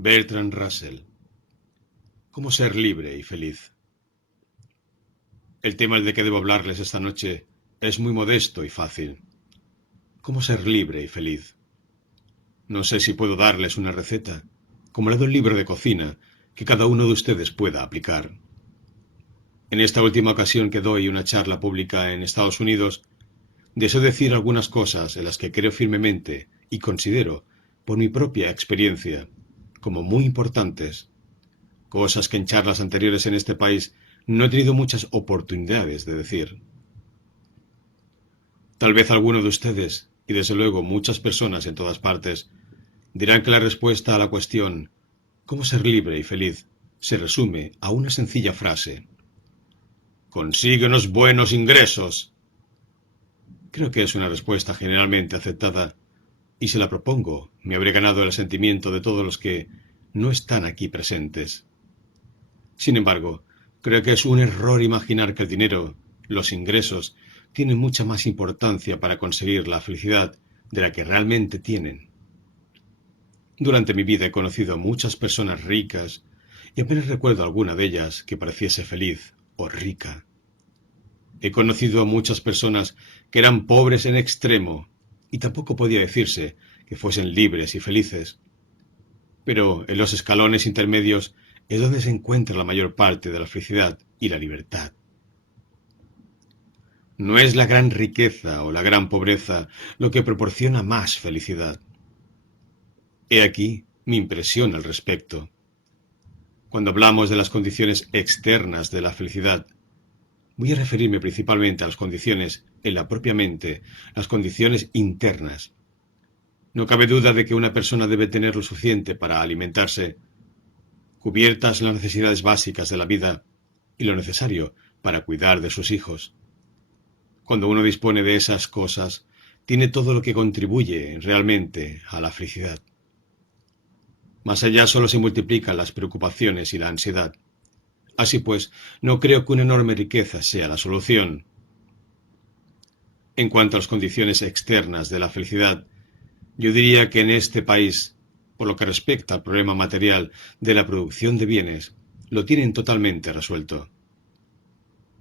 Bertrand Russell. ¿Cómo ser libre y feliz? El tema del que debo hablarles esta noche es muy modesto y fácil. ¿Cómo ser libre y feliz? No sé si puedo darles una receta, como la de un libro de cocina, que cada uno de ustedes pueda aplicar. En esta última ocasión que doy una charla pública en Estados Unidos, deseo decir algunas cosas en las que creo firmemente y considero, por mi propia experiencia, como muy importantes, cosas que en charlas anteriores en este país no he tenido muchas oportunidades de decir. Tal vez alguno de ustedes, y desde luego muchas personas en todas partes, dirán que la respuesta a la cuestión ¿cómo ser libre y feliz? Se resume a una sencilla frase. ¡Consíguenos buenos ingresos! Creo que es una respuesta generalmente aceptada, y si la propongo, me habré ganado el asentimiento de todos los que no están aquí presentes. Sin embargo, creo que es un error imaginar que el dinero, los ingresos, tienen mucha más importancia para conseguir la felicidad de la que realmente tienen. Durante mi vida he conocido a muchas personas ricas y apenas recuerdo alguna de ellas que pareciese feliz o rica. He conocido a muchas personas que eran pobres en extremo y tampoco podía decirse que fuesen libres y felices. Pero en los escalones intermedios es donde se encuentra la mayor parte de la felicidad y la libertad. No es la gran riqueza o la gran pobreza lo que proporciona más felicidad. He aquí mi impresión al respecto. Cuando hablamos de las condiciones externas de la felicidad, voy a referirme principalmente a las condiciones en la propia mente, las condiciones internas. No cabe duda de que una persona debe tener lo suficiente para alimentarse, cubiertas las necesidades básicas de la vida y lo necesario para cuidar de sus hijos. Cuando uno dispone de esas cosas, tiene todo lo que contribuye realmente a la felicidad. Más allá solo se multiplican las preocupaciones y la ansiedad. Así pues, no creo que una enorme riqueza sea la solución. En cuanto a las condiciones externas de la felicidad, yo diría que en este país, por lo que respecta al problema material de la producción de bienes, lo tienen totalmente resuelto.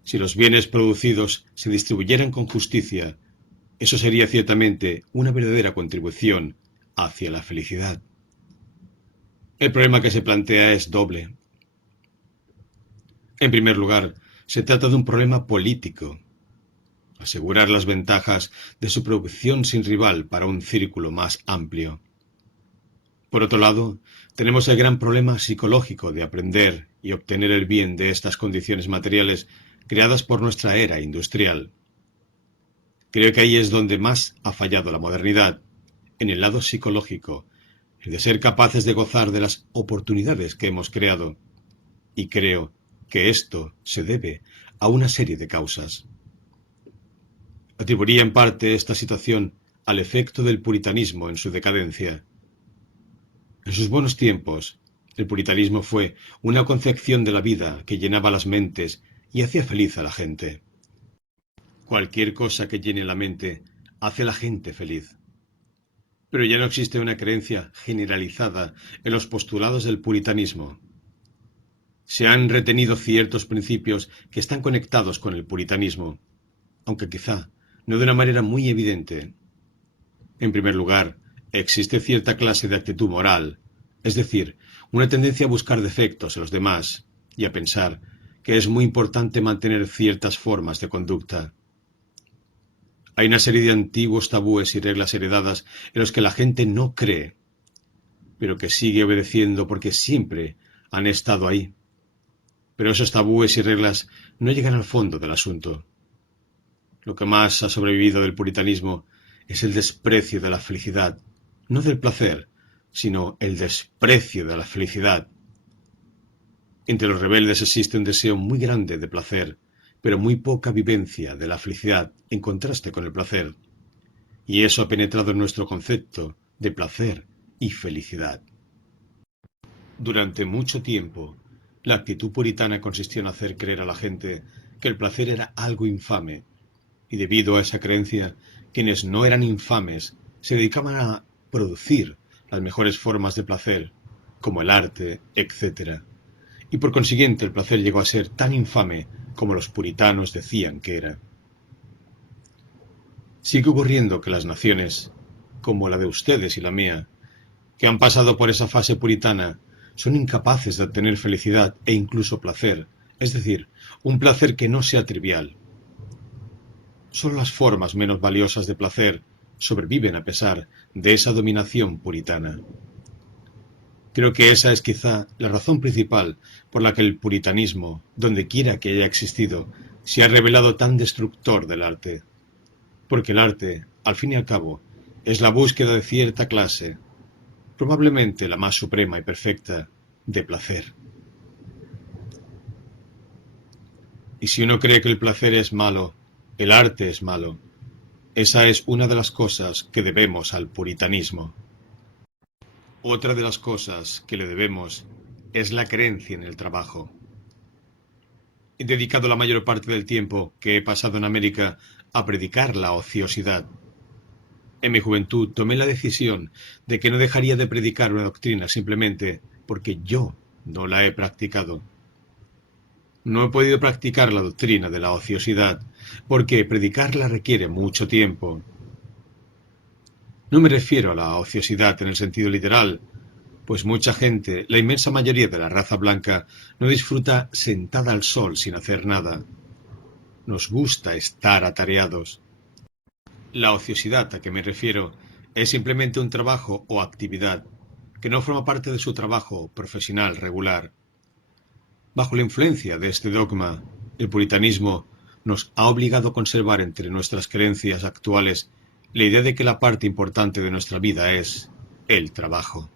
Si los bienes producidos se distribuyeran con justicia, eso sería ciertamente una verdadera contribución hacia la felicidad. El problema que se plantea es doble. En primer lugar, se trata de un problema político. Asegurar las ventajas de su producción sin rival para un círculo más amplio. Por otro lado, tenemos el gran problema psicológico de aprender y obtener el bien de estas condiciones materiales creadas por nuestra era industrial. Creo que ahí es donde más ha fallado la modernidad, en el lado psicológico, el de ser capaces de gozar de las oportunidades que hemos creado. Y creo que esto se debe a una serie de causas. Atribuiría en parte esta situación al efecto del puritanismo en su decadencia. En sus buenos tiempos, el puritanismo fue una concepción de la vida que llenaba las mentes y hacía feliz a la gente. Cualquier cosa que llene la mente hace a la gente feliz. Pero ya no existe una creencia generalizada en los postulados del puritanismo. Se han retenido ciertos principios que están conectados con el puritanismo, aunque quizá no de una manera muy evidente. En primer lugar, existe cierta clase de actitud moral, es decir, una tendencia a buscar defectos en los demás y a pensar que es muy importante mantener ciertas formas de conducta. Hay una serie de antiguos tabúes y reglas heredadas en los que la gente no cree, pero que sigue obedeciendo porque siempre han estado ahí. Pero esos tabúes y reglas no llegan al fondo del asunto. Lo que más ha sobrevivido del puritanismo es el desprecio de la felicidad, no del placer, sino el desprecio de la felicidad. Entre los rebeldes existe un deseo muy grande de placer, pero muy poca vivencia de la felicidad en contraste con el placer. Y eso ha penetrado en nuestro concepto de placer y felicidad. Durante mucho tiempo, la actitud puritana consistió en hacer creer a la gente que el placer era algo infame, y debido a esa creencia, quienes no eran infames se dedicaban a producir las mejores formas de placer como el arte, etc. Y por consiguiente el placer llegó a ser tan infame como los puritanos decían que era. Sigue ocurriendo que las naciones, como la de ustedes y la mía, que han pasado por esa fase puritana, son incapaces de obtener felicidad e incluso placer, es decir, un placer que no sea trivial. Solo las formas menos valiosas de placer sobreviven a pesar de esa dominación puritana. Creo que esa es quizá la razón principal por la que el puritanismo, donde quiera que haya existido, se ha revelado tan destructor del arte. Porque el arte, al fin y al cabo, es la búsqueda de cierta clase, probablemente la más suprema y perfecta, de placer. Y si uno cree que el placer es malo, el arte es malo, esa es una de las cosas que debemos al puritanismo. Otra de las cosas que le debemos es la creencia en el trabajo. He dedicado la mayor parte del tiempo que he pasado en América a predicar la ociosidad. En mi juventud tomé la decisión de que no dejaría de predicar una doctrina simplemente porque yo no la he practicado. No he podido practicar la doctrina de la ociosidad porque predicarla requiere mucho tiempo. No me refiero a la ociosidad en el sentido literal, pues mucha gente, la inmensa mayoría de la raza blanca, no disfruta sentada al sol sin hacer nada. Nos gusta estar atareados. La ociosidad a que me refiero es simplemente un trabajo o actividad que no forma parte de su trabajo profesional regular. Bajo la influencia de este dogma, el puritanismo nos ha obligado a conservar entre nuestras creencias actuales la idea de que la parte importante de nuestra vida es el trabajo.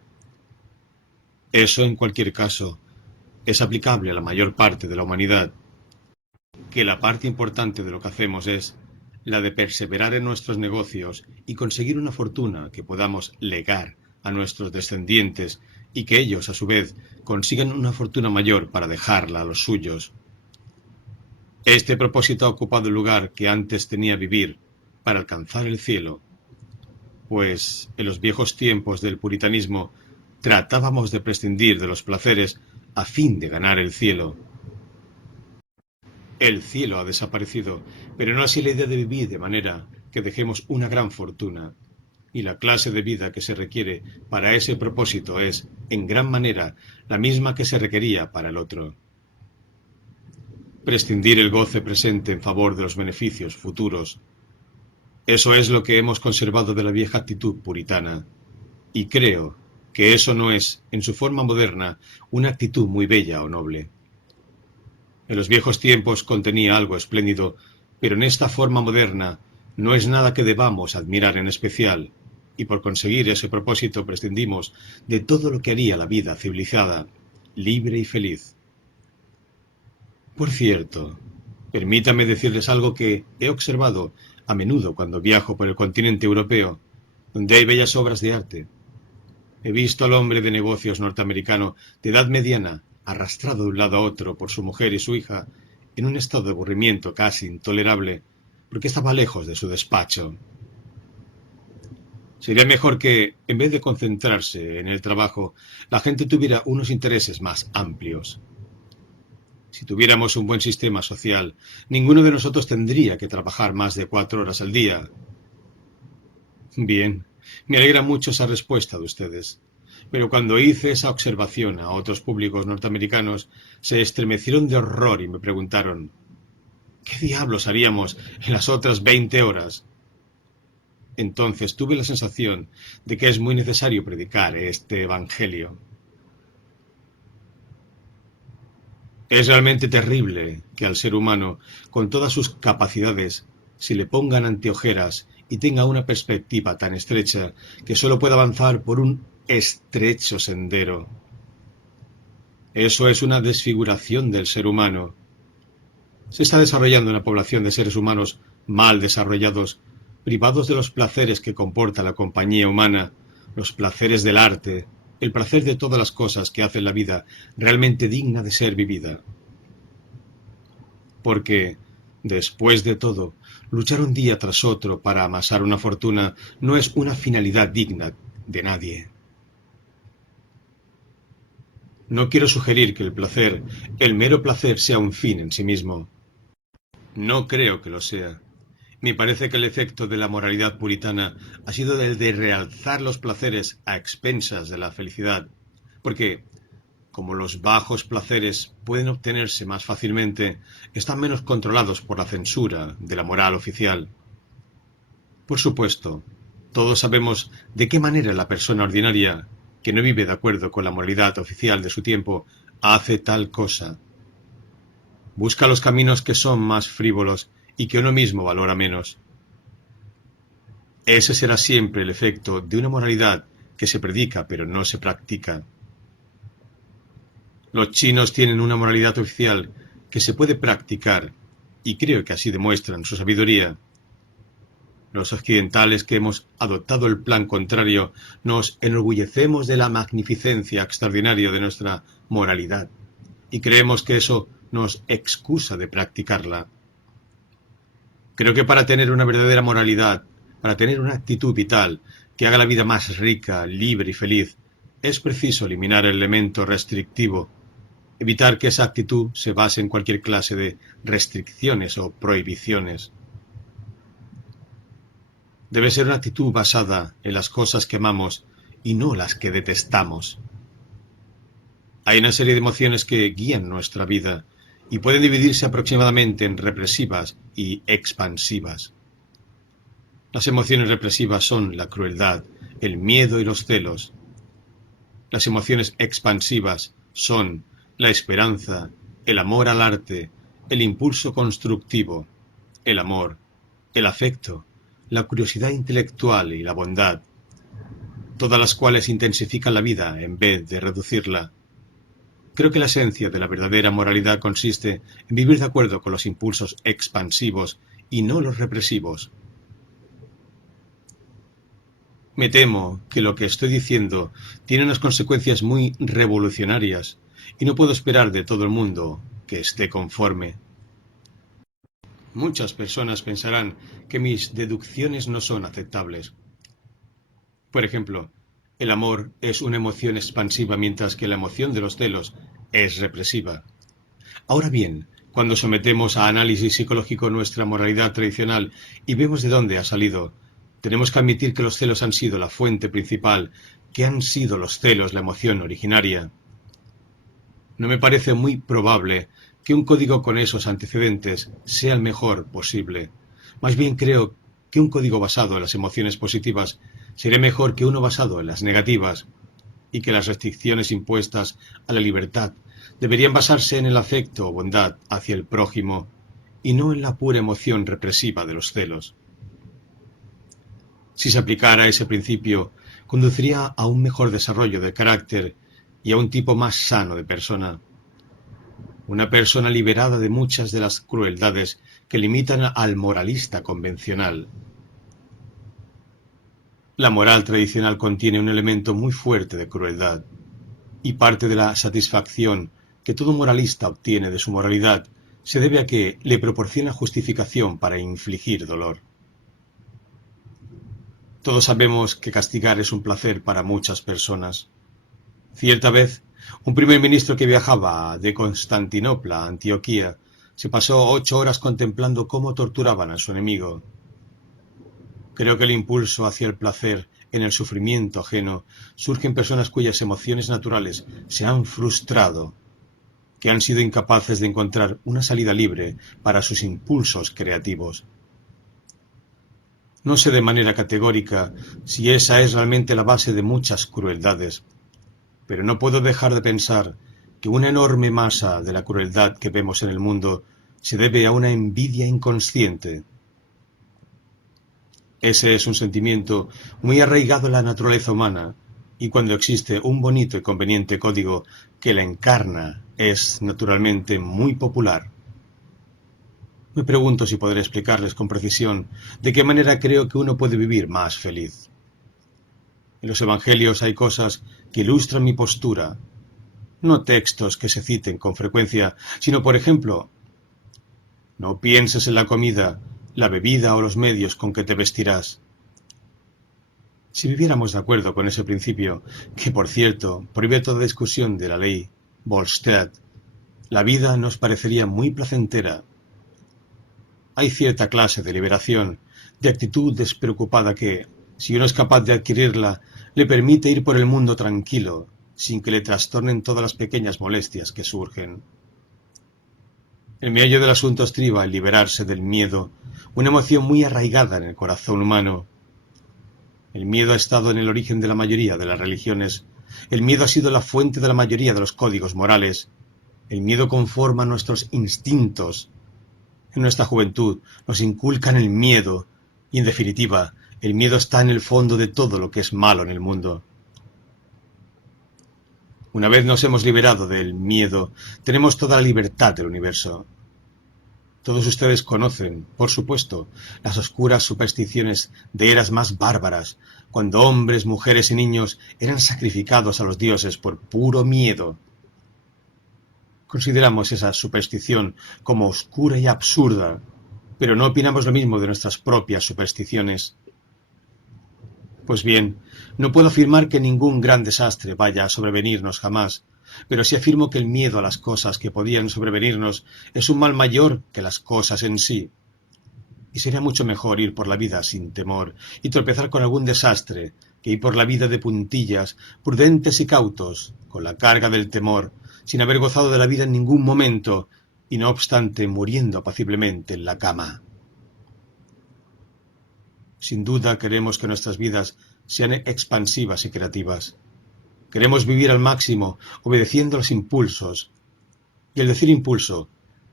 Eso, en cualquier caso, es aplicable a la mayor parte de la humanidad, que la parte importante de lo que hacemos es la de perseverar en nuestros negocios y conseguir una fortuna que podamos legar a nuestros descendientes y que ellos, a su vez, consigan una fortuna mayor para dejarla a los suyos. Este propósito ha ocupado el lugar que antes tenía vivir para alcanzar el cielo, pues en los viejos tiempos del puritanismo tratábamos de prescindir de los placeres a fin de ganar el cielo. El cielo ha desaparecido, pero no así la idea de vivir de manera que dejemos una gran fortuna. Y la clase de vida que se requiere para ese propósito es, en gran manera, la misma que se requería para el otro. Prescindir el goce presente en favor de los beneficios futuros. Eso es lo que hemos conservado de la vieja actitud puritana. Y creo que eso no es, en su forma moderna, una actitud muy bella o noble. En los viejos tiempos contenía algo espléndido, pero en esta forma moderna no es nada que debamos admirar en especial, y por conseguir ese propósito prescindimos de todo lo que haría la vida civilizada, libre y feliz. Por cierto, permítame decirles algo que he observado a menudo cuando viajo por el continente europeo, donde hay bellas obras de arte. He visto al hombre de negocios norteamericano de edad mediana arrastrado de un lado a otro por su mujer y su hija, en un estado de aburrimiento casi intolerable, porque estaba lejos de su despacho. Sería mejor que, en vez de concentrarse en el trabajo, la gente tuviera unos intereses más amplios. Si tuviéramos un buen sistema social, ninguno de nosotros tendría que trabajar más de 4 horas al día. Bien, me alegra mucho esa respuesta de ustedes. Pero cuando hice esa observación a otros públicos norteamericanos, se estremecieron de horror y me preguntaron, ¿qué diablos haríamos en las otras 20 horas? Entonces tuve la sensación de que es muy necesario predicar este evangelio. Es realmente terrible que al ser humano, con todas sus capacidades, se le pongan anteojeras y tenga una perspectiva tan estrecha que solo pueda avanzar por un estrecho sendero. Eso es una desfiguración del ser humano. Se está desarrollando una población de seres humanos mal desarrollados, privados de los placeres que comporta la compañía humana, los placeres del arte, el placer de todas las cosas que hacen la vida realmente digna de ser vivida. Porque, después de todo, luchar un día tras otro para amasar una fortuna no es una finalidad digna de nadie. No quiero sugerir que el mero placer, sea un fin en sí mismo. No creo que lo sea. Me parece que el efecto de la moralidad puritana ha sido el de realzar los placeres a expensas de la felicidad, porque, como los bajos placeres pueden obtenerse más fácilmente, están menos controlados por la censura de la moral oficial. Por supuesto, todos sabemos de qué manera la persona ordinaria, que no vive de acuerdo con la moralidad oficial de su tiempo, hace tal cosa. Busca los caminos que son más frívolos y que uno mismo valora menos. Ese será siempre el efecto de una moralidad que se predica pero no se practica. Los chinos tienen una moralidad oficial que se puede practicar, y creo que así demuestran su sabiduría. Los occidentales, que hemos adoptado el plan contrario, nos enorgullecemos de la magnificencia extraordinaria de nuestra moralidad, y creemos que eso nos excusa de practicarla. Creo que para tener una verdadera moralidad, para tener una actitud vital que haga la vida más rica, libre y feliz, es preciso eliminar el elemento restrictivo, evitar que esa actitud se base en cualquier clase de restricciones o prohibiciones. Debe ser una actitud basada en las cosas que amamos y no las que detestamos. Hay una serie de emociones que guían nuestra vida y pueden dividirse aproximadamente en represivas y expansivas. Las emociones represivas son la crueldad, el miedo y los celos. Las emociones expansivas son la esperanza, el amor al arte, el impulso constructivo, el amor, el afecto, la curiosidad intelectual y la bondad, todas las cuales intensifican la vida en vez de reducirla. Creo que la esencia de la verdadera moralidad consiste en vivir de acuerdo con los impulsos expansivos y no los represivos. Me temo que lo que estoy diciendo tiene unas consecuencias muy revolucionarias y no puedo esperar de todo el mundo que esté conforme. Muchas personas pensarán que mis deducciones no son aceptables. Por ejemplo, el amor es una emoción expansiva mientras que la emoción de los celos es represiva. Ahora bien, cuando sometemos a análisis psicológico nuestra moralidad tradicional y vemos de dónde ha salido, tenemos que admitir que los celos han sido la fuente principal, que han sido los celos la emoción originaria. No me parece muy probable que un código con esos antecedentes sea el mejor posible. Más bien creo que un código basado en las emociones positivas sería mejor que uno basado en las negativas, y que las restricciones impuestas a la libertad deberían basarse en el afecto o bondad hacia el prójimo y no en la pura emoción represiva de los celos. Si se aplicara ese principio, conduciría a un mejor desarrollo del carácter y a un tipo más sano de persona. Una persona liberada de muchas de las crueldades que limitan al moralista convencional. La moral tradicional contiene un elemento muy fuerte de crueldad, y parte de la satisfacción que todo moralista obtiene de su moralidad se debe a que le proporciona justificación para infligir dolor. Todos sabemos que castigar es un placer para muchas personas. Cierta vez, un primer ministro que viajaba de Constantinopla a Antioquía se pasó 8 horas contemplando cómo torturaban a su enemigo. Creo que el impulso hacia el placer en el sufrimiento ajeno surge en personas cuyas emociones naturales se han frustrado, que han sido incapaces de encontrar una salida libre para sus impulsos creativos. No sé de manera categórica si esa es realmente la base de muchas crueldades, pero no puedo dejar de pensar que una enorme masa de la crueldad que vemos en el mundo se debe a una envidia inconsciente. Ese es un sentimiento muy arraigado en la naturaleza humana, y cuando existe un bonito y conveniente código que la encarna, es naturalmente muy popular. Me pregunto si podré explicarles con precisión de qué manera creo que uno puede vivir más feliz. En los evangelios hay cosas que ilustran mi postura, no textos que se citen con frecuencia, sino, por ejemplo, no pienses en la comida, la bebida o los medios con que te vestirás. Si viviéramos de acuerdo con ese principio, que por cierto prohíbe toda discusión de la ley, Volstead, la vida nos parecería muy placentera. Hay cierta clase de liberación, de actitud despreocupada que, si uno es capaz de adquirirla, le permite ir por el mundo tranquilo, sin que le trastornen todas las pequeñas molestias que surgen. El meollo del asunto estriba en liberarse del miedo, una emoción muy arraigada en el corazón humano. El miedo ha estado en el origen de la mayoría de las religiones. El miedo ha sido la fuente de la mayoría de los códigos morales. El miedo conforma nuestros instintos. En nuestra juventud nos inculcan el miedo y, en definitiva, el miedo está en el fondo de todo lo que es malo en el mundo. Una vez nos hemos liberado del miedo, tenemos toda la libertad del universo. Todos ustedes conocen, por supuesto, las oscuras supersticiones de eras más bárbaras, cuando hombres, mujeres y niños eran sacrificados a los dioses por puro miedo. Consideramos esa superstición como oscura y absurda, pero no opinamos lo mismo de nuestras propias supersticiones. Pues bien, no puedo afirmar que ningún gran desastre vaya a sobrevenirnos jamás, pero sí afirmo que el miedo a las cosas que podían sobrevenirnos es un mal mayor que las cosas en sí. Y sería mucho mejor ir por la vida sin temor y tropezar con algún desastre que ir por la vida de puntillas, prudentes y cautos, con la carga del temor, sin haber gozado de la vida en ningún momento y no obstante muriendo apaciblemente en la cama. Sin duda queremos que nuestras vidas sean expansivas y creativas. Queremos vivir al máximo, obedeciendo los impulsos. Y al decir impulso,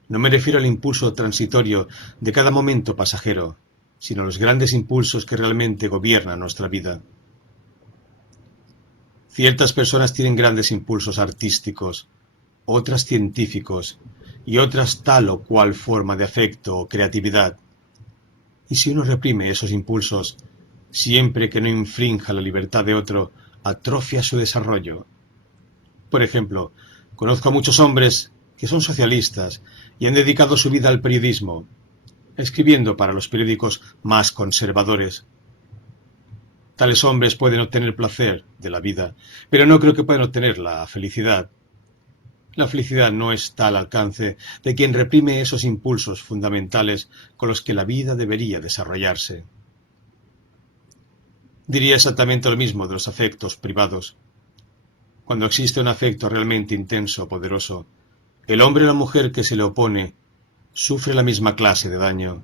no me refiero al impulso transitorio de cada momento pasajero, sino a los grandes impulsos que realmente gobiernan nuestra vida. Ciertas personas tienen grandes impulsos artísticos, otras científicos, y otras tal o cual forma de afecto o creatividad. Y si uno reprime esos impulsos, siempre que no infrinja la libertad de otro, atrofia su desarrollo. Por ejemplo, conozco a muchos hombres que son socialistas y han dedicado su vida al periodismo, escribiendo para los periódicos más conservadores. Tales hombres pueden obtener placer de la vida, pero no creo que puedan obtener la felicidad. La felicidad no está al alcance de quien reprime esos impulsos fundamentales con los que la vida debería desarrollarse. Diría exactamente lo mismo de los afectos privados. Cuando existe un afecto realmente intenso o poderoso, el hombre o la mujer que se le opone sufre la misma clase de daño.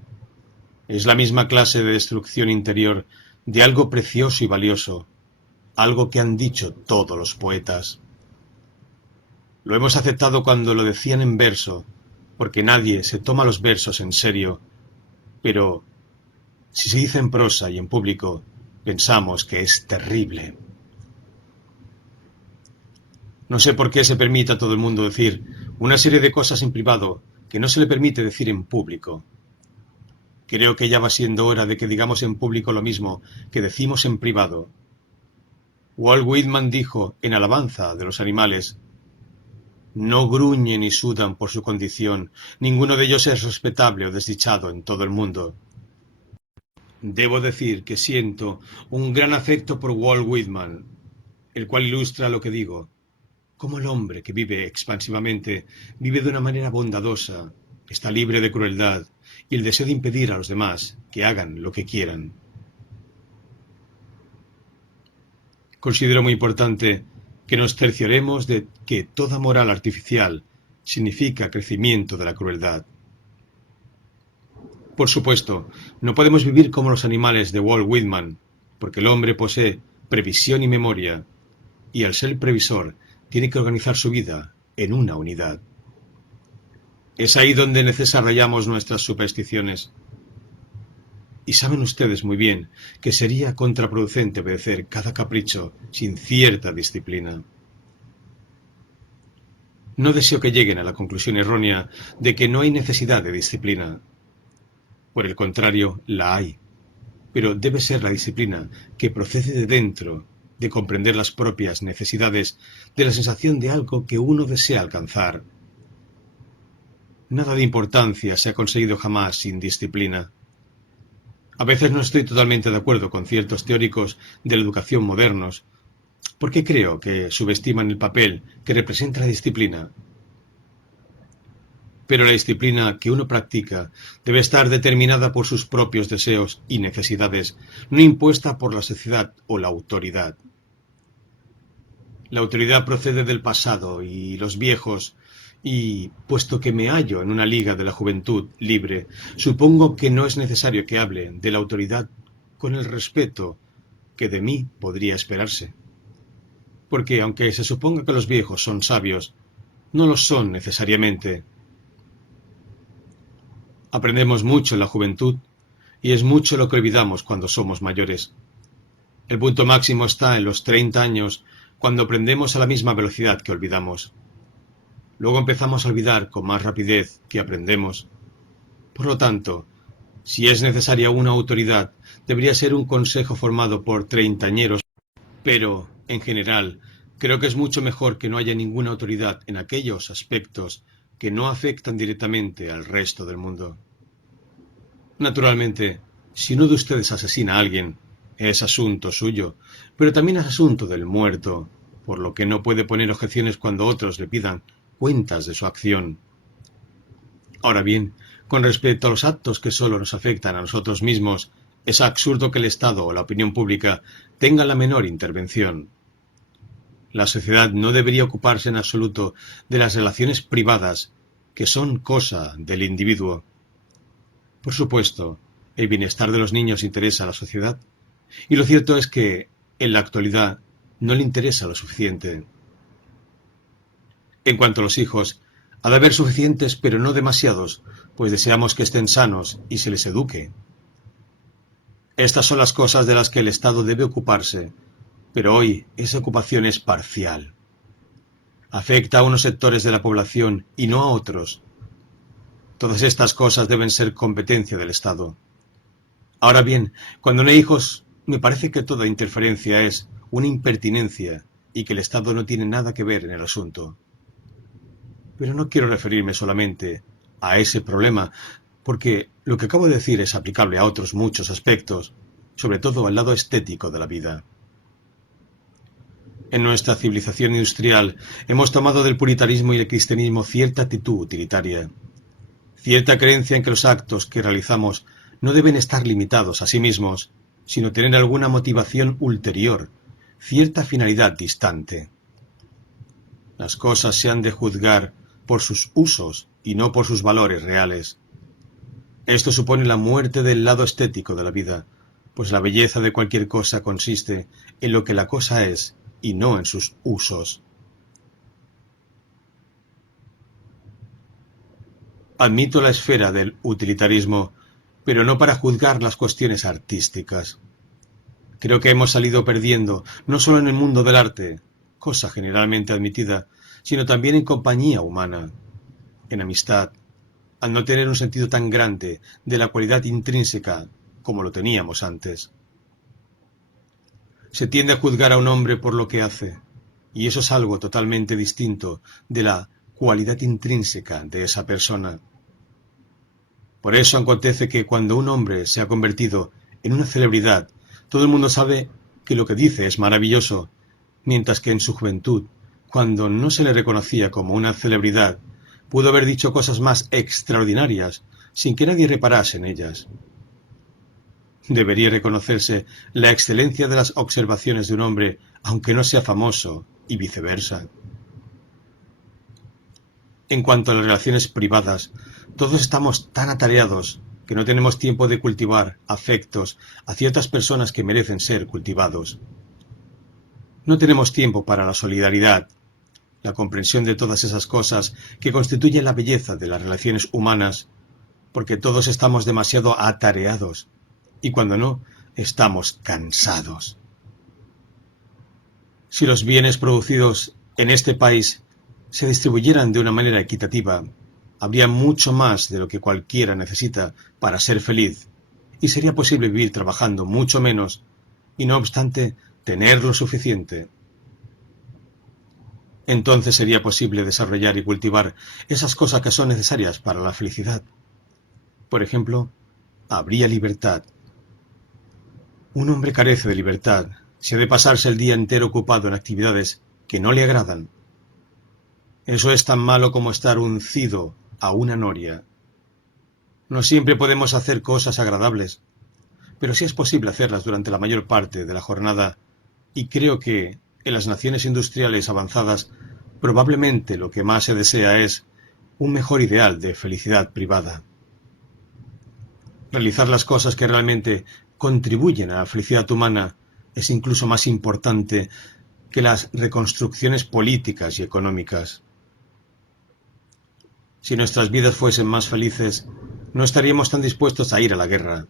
Es la misma clase de destrucción interior de algo precioso y valioso, algo que han dicho todos los poetas. Lo hemos aceptado cuando lo decían en verso, porque nadie se toma los versos en serio, pero si se dice en prosa y en público, pensamos que es terrible. No sé por qué se permite a todo el mundo decir una serie de cosas en privado que no se le permite decir en público. Creo que ya va siendo hora de que digamos en público lo mismo que decimos en privado. Walt Whitman dijo, en alabanza de los animales, no gruñen y sudan por su condición, ninguno de ellos es respetable o desdichado en todo el mundo. Debo decir que siento un gran afecto por Walt Whitman, el cual ilustra lo que digo. Como el hombre que vive expansivamente vive de una manera bondadosa, está libre de crueldad y el deseo de impedir a los demás que hagan lo que quieran. Considero muy importante que nos cercioremos de que toda moral artificial significa crecimiento de la crueldad. Por supuesto, no podemos vivir como los animales de Walt Whitman, porque el hombre posee previsión y memoria, y al ser previsor tiene que organizar su vida en una unidad. Es ahí donde desarrollamos nuestras supersticiones. Y saben ustedes muy bien que sería contraproducente obedecer cada capricho sin cierta disciplina. No deseo que lleguen a la conclusión errónea de que no hay necesidad de disciplina. Por el contrario, la hay. Pero debe ser la disciplina que procede de dentro, de comprender las propias necesidades, de la sensación de algo que uno desea alcanzar. Nada de importancia se ha conseguido jamás sin disciplina. A veces no estoy totalmente de acuerdo con ciertos teóricos de la educación modernos, porque creo que subestiman el papel que representa la disciplina. Pero la disciplina que uno practica debe estar determinada por sus propios deseos y necesidades, no impuesta por la sociedad o la autoridad. La autoridad procede del pasado y los viejos, y puesto que me hallo en una liga de la juventud libre, supongo que no es necesario que hable de la autoridad con el respeto que de mí podría esperarse. Porque aunque se suponga que los viejos son sabios, no lo son necesariamente. Aprendemos mucho en la juventud y es mucho lo que olvidamos cuando somos mayores. El punto máximo está en los 30 años, cuando aprendemos a la misma velocidad que olvidamos. Luego empezamos a olvidar con más rapidez que aprendemos. Por lo tanto, si es necesaria una autoridad, debería ser un consejo formado por treintañeros, pero, en general, creo que es mucho mejor que no haya ninguna autoridad en aquellos aspectos que no afectan directamente al resto del mundo. Naturalmente, si uno de ustedes asesina a alguien, es asunto suyo, pero también es asunto del muerto, por lo que no puede poner objeciones cuando otros le pidan cuentas de su acción. Ahora bien, con respecto a los actos que solo nos afectan a nosotros mismos, es absurdo que el Estado o la opinión pública tengan la menor intervención. La sociedad no debería ocuparse en absoluto de las relaciones privadas, que son cosa del individuo. Por supuesto, el bienestar de los niños interesa a la sociedad, y lo cierto es que, en la actualidad, no le interesa lo suficiente. En cuanto a los hijos, ha de haber suficientes, pero no demasiados, pues deseamos que estén sanos y se les eduque. Estas son las cosas de las que el Estado debe ocuparse, pero hoy esa ocupación es parcial. Afecta a unos sectores de la población y no a otros. Todas estas cosas deben ser competencia del Estado. Ahora bien, cuando no hay hijos, me parece que toda interferencia es una impertinencia y que el Estado no tiene nada que ver en el asunto. Pero no quiero referirme solamente a ese problema, porque lo que acabo de decir es aplicable a otros muchos aspectos, sobre todo al lado estético de la vida. En nuestra civilización industrial hemos tomado del puritanismo y el cristianismo cierta actitud utilitaria, cierta creencia en que los actos que realizamos no deben estar limitados a sí mismos, sino tener alguna motivación ulterior, cierta finalidad distante. Las cosas se han de juzgar por sus usos y no por sus valores reales. Esto supone la muerte del lado estético de la vida, pues la belleza de cualquier cosa consiste en lo que la cosa es y no en sus usos. Admito la esfera del utilitarismo, pero no para juzgar las cuestiones artísticas. Creo que hemos salido perdiendo, no solo en el mundo del arte, cosa generalmente admitida, sino también en compañía humana, en amistad, al no tener un sentido tan grande de la cualidad intrínseca como lo teníamos antes. Se tiende a juzgar a un hombre por lo que hace, y eso es algo totalmente distinto de la cualidad intrínseca de esa persona. Por eso acontece que cuando un hombre se ha convertido en una celebridad, todo el mundo sabe que lo que dice es maravilloso, mientras que en su juventud, cuando no se le reconocía como una celebridad, pudo haber dicho cosas más extraordinarias sin que nadie reparase en ellas. Debería reconocerse la excelencia de las observaciones de un hombre, aunque no sea famoso, y viceversa. En cuanto a las relaciones privadas, todos estamos tan atareados que no tenemos tiempo de cultivar afectos a ciertas personas que merecen ser cultivados. No tenemos tiempo para la solidaridad, la comprensión de todas esas cosas que constituyen la belleza de las relaciones humanas, porque todos estamos demasiado atareados, y cuando no, estamos cansados. Si los bienes producidos en este país se distribuyeran de una manera equitativa, habría mucho más de lo que cualquiera necesita para ser feliz, y sería posible vivir trabajando mucho menos, y no obstante, tener lo suficiente. Entonces sería posible desarrollar y cultivar esas cosas que son necesarias para la felicidad. Por ejemplo, habría libertad. Un hombre carece de libertad si ha de pasarse el día entero ocupado en actividades que no le agradan. Eso es tan malo como estar uncido a una noria. No siempre podemos hacer cosas agradables, pero sí es posible hacerlas durante la mayor parte de la jornada, y creo que, en las naciones industriales avanzadas, probablemente lo que más se desea es un mejor ideal de felicidad privada. Realizar las cosas que realmente contribuyen a la felicidad humana es incluso más importante que las reconstrucciones políticas y económicas. Si nuestras vidas fuesen más felices, no estaríamos tan dispuestos a ir a la guerra.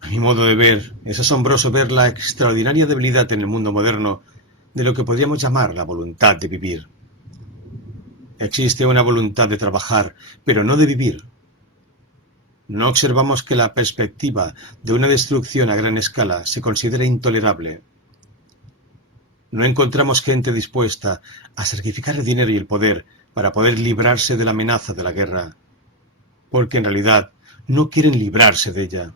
A mi modo de ver, es asombroso ver la extraordinaria debilidad en el mundo moderno de lo que podríamos llamar la voluntad de vivir. Existe una voluntad de trabajar, pero no de vivir. No observamos que la perspectiva de una destrucción a gran escala se considera intolerable. No encontramos gente dispuesta a sacrificar el dinero y el poder para poder librarse de la amenaza de la guerra, porque en realidad no quieren librarse de ella.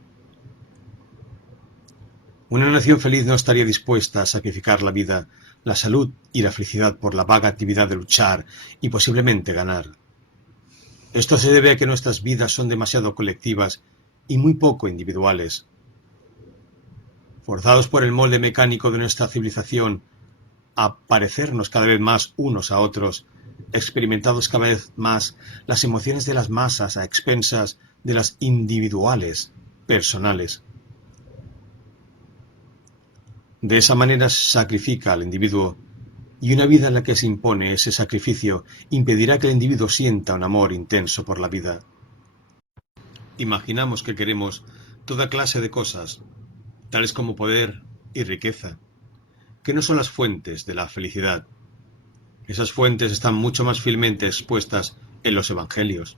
Una nación feliz no estaría dispuesta a sacrificar la vida, la salud y la felicidad por la vaga actividad de luchar y posiblemente ganar. Esto se debe a que nuestras vidas son demasiado colectivas y muy poco individuales. Forzados por el molde mecánico de nuestra civilización a parecernos cada vez más unos a otros, experimentados cada vez más las emociones de las masas a expensas de las individuales, personales. De esa manera se sacrifica al individuo, y una vida en la que se impone ese sacrificio impedirá que el individuo sienta un amor intenso por la vida. Imaginamos que queremos toda clase de cosas, tales como poder y riqueza, que no son las fuentes de la felicidad. Esas fuentes están mucho más fielmente expuestas en los evangelios.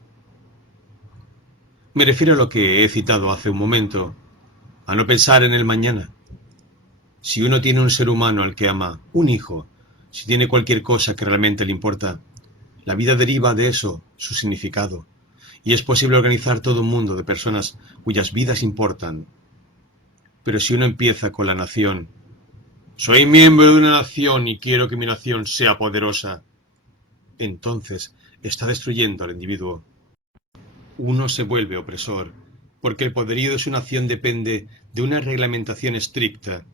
Me refiero a lo que he citado hace un momento, a no pensar en el mañana. Si uno tiene un ser humano al que ama, un hijo, si tiene cualquier cosa que realmente le importa, la vida deriva de eso su significado, y es posible organizar todo un mundo de personas cuyas vidas importan. Pero si uno empieza con la nación, soy miembro de una nación y quiero que mi nación sea poderosa, entonces está destruyendo al individuo. Uno se vuelve opresor, porque el poderío de su nación depende de una reglamentación estricta,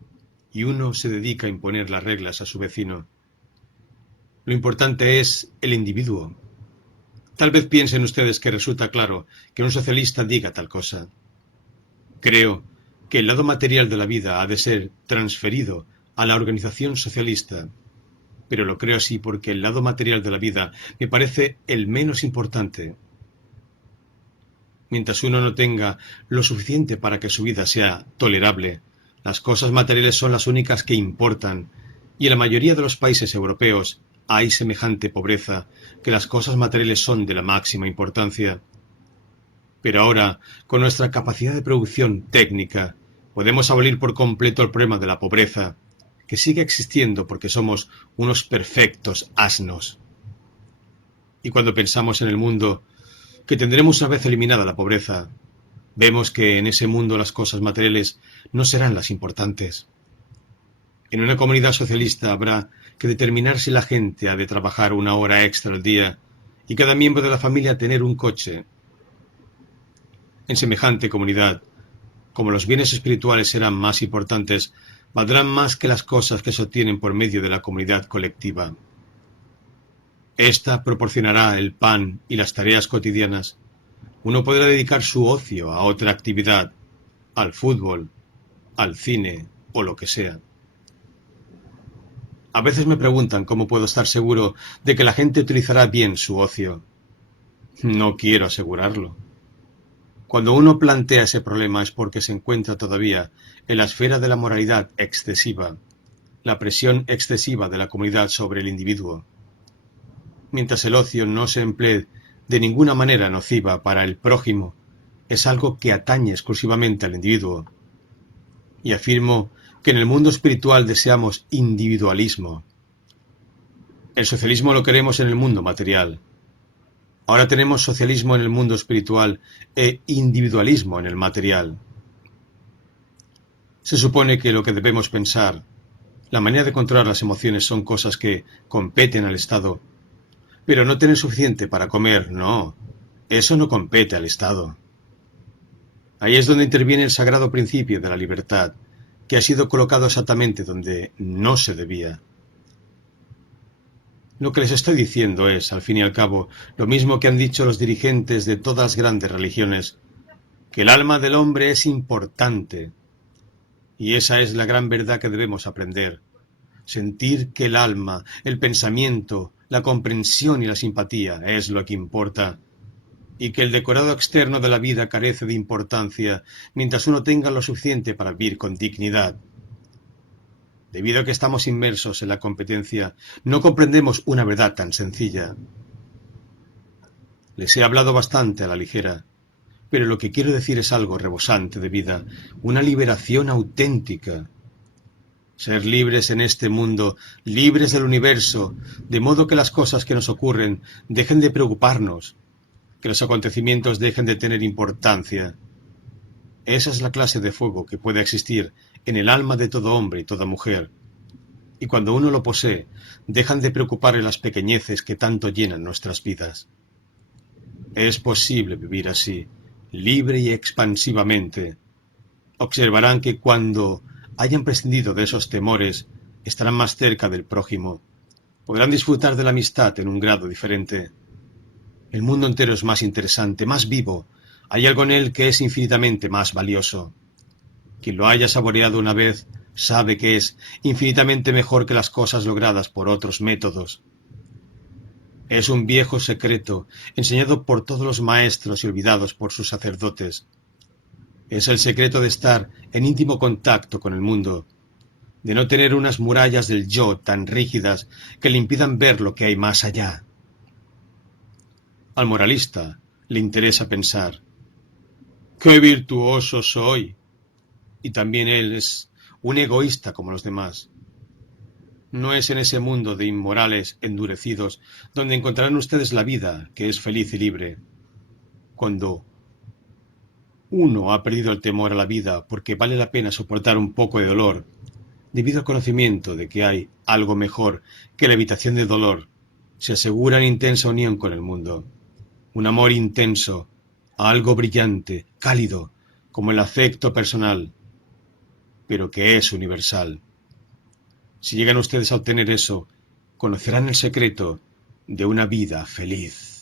y uno se dedica a imponer las reglas a su vecino. Lo importante es el individuo. Tal vez piensen ustedes que resulta claro que un socialista diga tal cosa. Creo que el lado material de la vida ha de ser transferido a la organización socialista, pero lo creo así porque el lado material de la vida me parece el menos importante. Mientras uno no tenga lo suficiente para que su vida sea tolerable, las cosas materiales son las únicas que importan, y en la mayoría de los países europeos hay semejante pobreza que las cosas materiales son de la máxima importancia. Pero ahora, con nuestra capacidad de producción técnica, podemos abolir por completo el problema de la pobreza, que sigue existiendo porque somos unos perfectos asnos. Y cuando pensamos en el mundo que tendremos una vez eliminada la pobreza, vemos que en ese mundo las cosas materiales no serán las importantes. En una comunidad socialista habrá que determinar si la gente ha de trabajar una hora extra al día y cada miembro de la familia tener un coche. En semejante comunidad, como los bienes espirituales serán más importantes, valdrán más que las cosas que se obtienen por medio de la comunidad colectiva. Esta proporcionará el pan y las tareas cotidianas. Uno podrá dedicar su ocio a otra actividad, al fútbol, al cine o lo que sea. A veces me preguntan cómo puedo estar seguro de que la gente utilizará bien su ocio. No quiero asegurarlo. Cuando uno plantea ese problema es porque se encuentra todavía en la esfera de la moralidad excesiva, la presión excesiva de la comunidad sobre el individuo. Mientras el ocio no se emplee de ninguna manera nociva para el prójimo, es algo que atañe exclusivamente al individuo. Y afirmo que en el mundo espiritual deseamos individualismo. El socialismo lo queremos en el mundo material. Ahora tenemos socialismo en el mundo espiritual e individualismo en el material. Se supone que lo que debemos pensar, la manera de controlar las emociones son cosas que competen al Estado, pero no tener suficiente para comer, no, eso no compete al Estado. Ahí es donde interviene el sagrado principio de la libertad, que ha sido colocado exactamente donde no se debía. Lo que les estoy diciendo es, al fin y al cabo, lo mismo que han dicho los dirigentes de todas las grandes religiones, que el alma del hombre es importante. Y esa es la gran verdad que debemos aprender. Sentir que el alma, el pensamiento, la comprensión y la simpatía es lo que importa, y que el decorado externo de la vida carece de importancia mientras uno tenga lo suficiente para vivir con dignidad. Debido a que estamos inmersos en la competencia, no comprendemos una verdad tan sencilla. Les he hablado bastante a la ligera, pero lo que quiero decir es algo rebosante de vida, una liberación auténtica. Ser libres en este mundo, libres del universo, de modo que las cosas que nos ocurren dejen de preocuparnos, que los acontecimientos dejen de tener importancia. Esa es la clase de fuego que puede existir en el alma de todo hombre y toda mujer. Y cuando uno lo posee, dejan de preocuparle las pequeñeces que tanto llenan nuestras vidas. Es posible vivir así, libre y expansivamente. Observarán que cuando hayan prescindido de esos temores, estarán más cerca del prójimo. Podrán disfrutar de la amistad en un grado diferente. El mundo entero es más interesante, más vivo. Hay algo en él que es infinitamente más valioso. Quien lo haya saboreado una vez sabe que es infinitamente mejor que las cosas logradas por otros métodos. Es un viejo secreto, enseñado por todos los maestros y olvidados por sus sacerdotes. Es el secreto de estar en íntimo contacto con el mundo, de no tener unas murallas del yo tan rígidas que le impidan ver lo que hay más allá. Al moralista le interesa pensar, ¡qué virtuoso soy! Y también él es un egoísta como los demás. No es en ese mundo de inmorales endurecidos donde encontrarán ustedes la vida, que es feliz y libre. Cuando uno ha perdido el temor a la vida porque vale la pena soportar un poco de dolor, debido al conocimiento de que hay algo mejor que la evitación del dolor, se asegura una intensa unión con el mundo. Un amor intenso, algo brillante, cálido, como el afecto personal, pero que es universal. Si llegan ustedes a obtener eso, conocerán el secreto de una vida feliz.